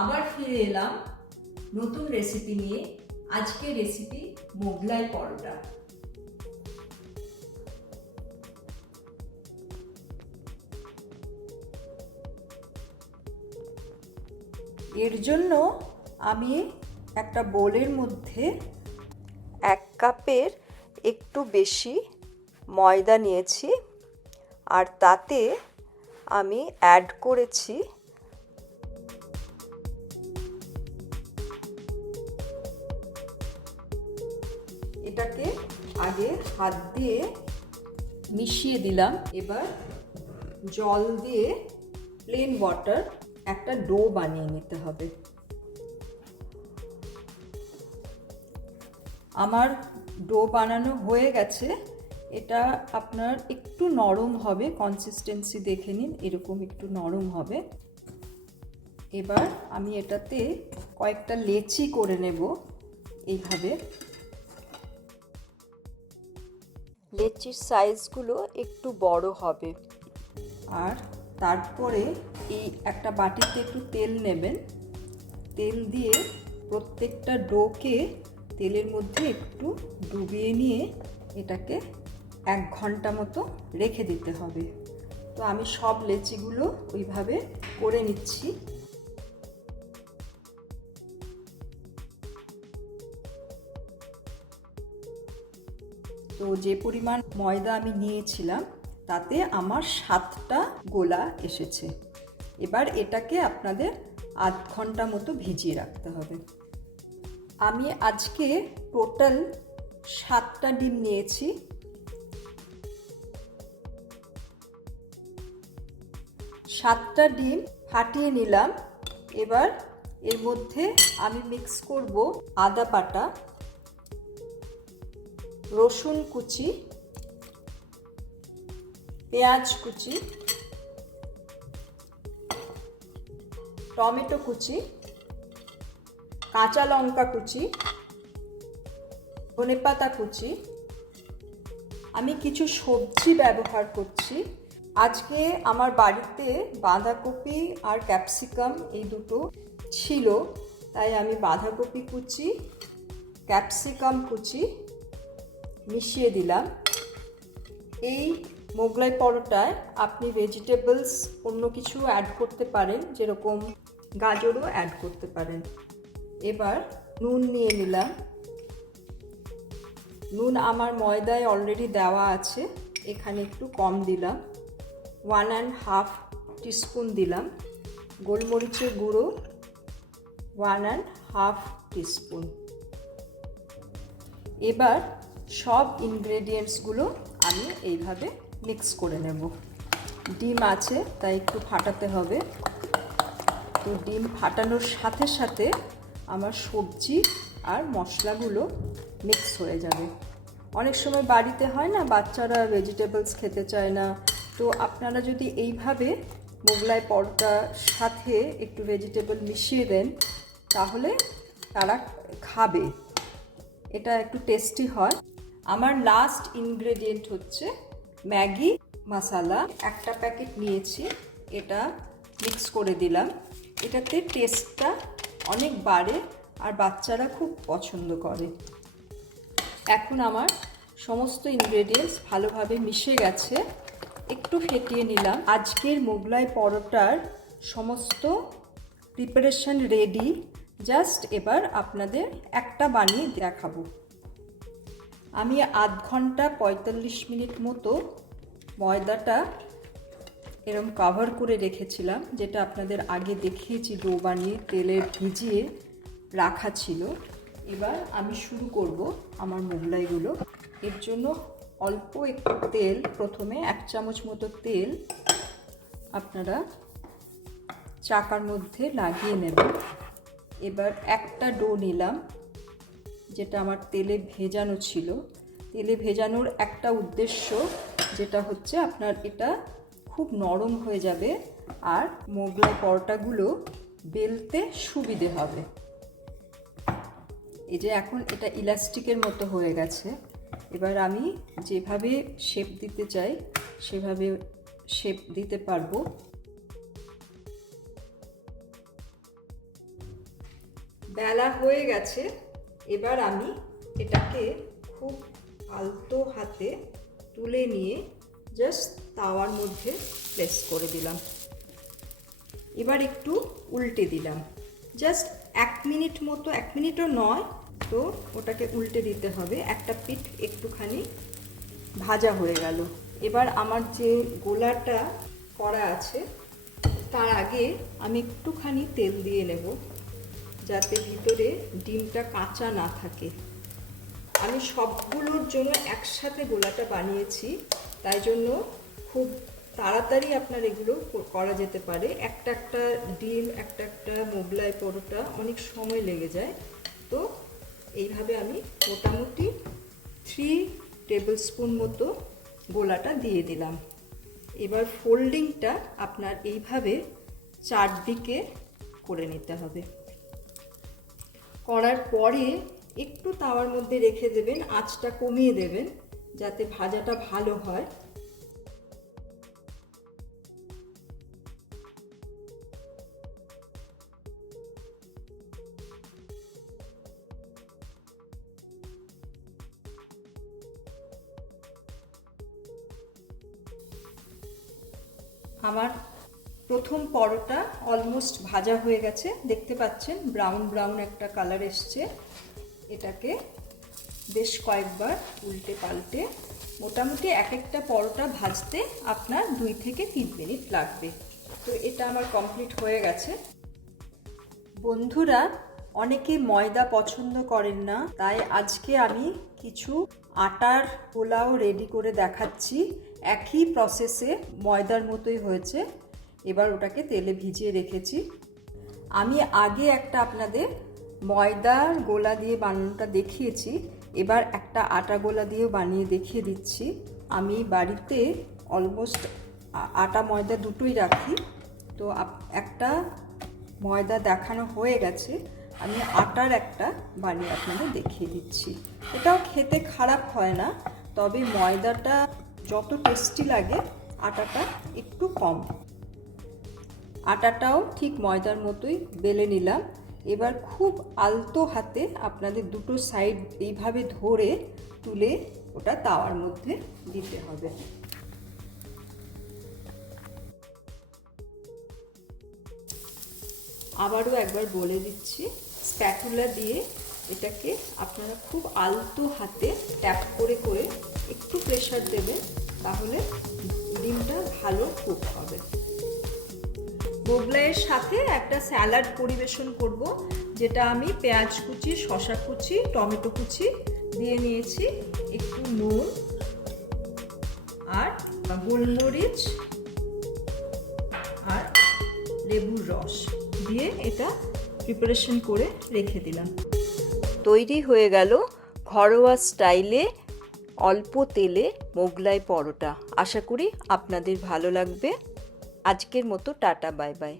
আবার ফিরে এলাম নতুন রেসিপি নিয়ে। আজকের রেসিপি মোগলাই পরোটা। এর জন্য আমি একটা বোলের মধ্যে 1 কাপের একটু বেশি ময়দা নিয়েছি, আর তাতে আমি অ্যাড করেছি এটাকে আগে হাত দিয়ে মিশিয়ে দিলাম। এবার জল দিয়ে প্লেন ওয়াটার একটা ডো বানিয়ে নিতে হবে। আমার ডো বানানো হয়ে গেছে। এটা আপনার একটু নরম হবে, কনসিস্টেন্সি দেখে নিন, এরকম একটু নরম হবে। এবার আমি এটাতে কয়েকটা লেচি করে নেব। এইভাবে লেচির সাইজগুলো একটু বড় হবে। আর তারপরে এই একটা বাটিতে একটু তেল নেবেন। তেল দিয়ে প্রত্যেকটা ডোকে তেলের মধ্যে একটু ডুবিয়ে নিয়ে এটাকে 1 ঘন্টা মতো রেখে দিতে হবে। তো আমি সব লেচিগুলো ওইভাবে করে নিচ্ছি। তো যে পরিমাণ ময়দা আমি নিয়েছিলাম তাতে আমার 7টা গোলা এসেছে। এবার এটাকে আপনাদের আধ ঘন্টা মতো ভিজিয়ে রাখতে হবে। আমি আজকে টোটাল 7টা ডিম নিয়েছি। 7টা ডিম ফাটিয়ে নিলাম। এবার এর মধ্যে আমি মিক্স করব আদা বাটা, রসুন কুচি, পেঁয়াজ কুচি, টমেটো কুচি, কাঁচা লঙ্কা কুচি, ধনেপাতা কুচি। আমি কিছু সবজি ব্যবহার করছি। আজকে আমার বাড়িতে বাঁধাকপি আর ক্যাপসিকাম এই দুটো ছিল, তাই আমি বাঁধাকপি কুচি, ক্যাপসিকাম কুচি মিশিয়ে দিলাম। এই মোগলাই পরোটায় আপনি ভেজিটেবলস অন্য কিছু অ্যাড করতে পারেন, যেরকম গাজরও অ্যাড করতে পারেন। এবার নুন নিয়ে নিলাম। নুন আমার ময়দায় অলরেডি দেওয়া আছে, এখানে একটু কম দিলাম। 1.5 টিস্পুন দিলাম। গোলমরিচের গুঁড়ো 1.5 টিস্পুন। এবার সব ইনগ্রেডিয়েন্টসগুলো আমি এইভাবে মিক্স করে নেব। ডিম আছে তাই একটু ফাটাতে হবে। তো ডিম ফাটানোর সাথে সাথে আমার সবজি আর মশলাগুলো মিক্স হয়ে যাবে। অনেক সময় বাড়িতে হয় না, বাচ্চারা ভেজিটেবলস খেতে চায় না, তো আপনারা যদি এইভাবে মোগলাই পরোটার সাথে একটু ভেজিটেবল মিশিয়ে দেন তাহলে তারা খাবে, এটা একটু টেস্টি হয়। আমার লাস্ট ইনগ্রেডিয়েন্ট হচ্ছে ম্যাগি মশলা। একটা প্যাকেট নিয়েছি, এটা মিক্স করে দিলাম। এটাতে টেস্টটা অনেক বাড়ে আর বাচ্চারা খুব পছন্দ করে। এখন আমার সমস্ত ইনগ্রেডিয়েন্টস ভালোভাবে মিশে গেছে। একটু ফেটিয়ে নিলাম। আজকের মোগলাই পরোটার সমস্ত প্রিপারেশন রেডি। জাস্ট এবার আপনাদের একটা বানিয়ে দেখাবো। আমি আধ ঘন্টা 45 মিনিট মতো ময়দাটা এরকম কভার করে রেখেছিলাম, যেটা আপনাদের আগে দেখিয়েছি ডো বানিয়ে তেলে ভিজিয়ে রাখা ছিল। এবার আমি শুরু করব আমার মোগলাইগুলো। এর জন্য অল্প একটু তেল, প্রথমে 1 চামচ মতো তেল আপনারা চাকার মধ্যে লাগিয়ে নেবেন। এবার একটা ডো নিলাম, যেটা আমার তেলে ভেজানো ছিল। তেলে ভেজানোর একটা উদ্দেশ্য যেটা হচ্ছে আপনার এটা খুব নরম হয়ে যাবে আর মোগলাই পরোটাগুলো বেলতে সুবিধে হবে। এই যে এখন এটা ইলাস্টিকের মতো হয়ে গেছে। এবার আমি যেভাবে শেপ দিতে চাই সেভাবে শেপ দিতে পারবো। বেলা হয়ে গেছে। এবার আমি এটাকে খুব আলতো হাতে তুলে নিয়ে জাস্ট তাওয়ার মধ্যে প্লেস করে দিলাম। এবার একটু উল্টে দিলাম, জাস্ট 1 মিনিট মতো, 1 মিনিটও নয়, তো ওটাকে উল্টে দিতে হবে। একটা পিঠ একটুখানি ভাজা হয়ে গেল। এবার আমার যে গোলাটা করা আছে তার আগে আমি একটুখানি তেল দিয়ে নেব, যাতে ভিতরে ডিমটা কাঁচা না থাকে। আমি সবগুলোর জন্য একসাথে গোলাটা বানিয়েছি, তাই জন্য খুব তাড়াতাড়ি আপনার এগুলো করা যেতে পারে। একটা একটা ডিম, একটা একটা মোগলাই পরোটা অনেক সময় লেগে যায়। তো এইভাবে আমি মোটামুটি 3 টেবিলস্পুন মতো গোলাটা দিয়ে দিলাম। এবার ফোল্ডিংটা আপনার এইভাবে চারদিকে করে নিতে হবে। করার পরে একটু তাওয়ার মধ্যে রেখে দেবেন, আঁচটা কমিয়ে দেবেন যাতে ভাজাটা ভালো হয়। আমার প্রথম পরোটা অলমোস্ট ভাজা হয়ে গেছে, দেখতে পাচ্ছেন ব্রাউন ব্রাউন একটা কালার এসছে। এটাকে বেশ কয়েকবার উল্টে পাল্টে, মোটামুটি এক একটা পরোটা ভাজতে আপনার 2 থেকে 3 মিনিট লাগবে। তো এটা আমার কমপ্লিট হয়ে গেছে। বন্ধুরা, অনেকে ময়দা পছন্দ করেন না, তাই আজকে আমি কিছু আটার পোলাও রেডি করে দেখাচ্ছি। একই প্রসেসে ময়দার মতোই হয়েছে। এবার ওটাকে তেলে ভিজিয়ে রেখেছি। আমি আগে একটা আপনাদের ময়দার গোলা দিয়ে বানানোটা দেখিয়েছি, এবার একটা আটা গোলা দিয়েও বানিয়ে দেখিয়ে দিচ্ছি। আমি বাড়িতে অলমোস্ট আটা ময়দা দুটোই রাখি, তো একটা ময়দা দেখানো হয়ে গেছে, আমি আটার একটা বানিয়ে আপনাদের দেখিয়ে দিচ্ছি। এটাও খেতে খারাপ হয় না, তবে ময়দাটা যত টেস্টি লাগে আটাটা একটু কম। আটাটাও ঠিক ময়দার মতোই বেলে নিলাম। এবার খুব আলতো হাতে আপনাদের দুটো সাইড এইভাবে ধরে তুলে ওটা তাওয়ার মধ্যে দিতে হবে। আবারও একবার বলে দিচ্ছি, স্প্যাটুলা দিয়ে এটাকে আপনারা খুব আলতো হাতে ট্যাপ করে করে একটু প্রেসার দেবেন, তাহলে ডিমটা ভালো কুক হবে। মোগলাইয়ের সাথে একটা স্যালাড পরিবেশন করব, যেটা আমি পেঁয়াজ কুচি, শসা কুচি, টমেটো কুচি দিয়ে নিয়েছি, একটু নুন আর গোলমরিচ আর লেবুর রস দিয়ে এটা প্রিপারেশন করে রেখে দিলাম। তৈরি হয়ে গেল ঘরোয়া স্টাইলে অল্প তেলে মোগলাই পরোটা। আশা করি আপনাদের ভালো লাগবে। আজকের মতো টাটা, বাই বাই।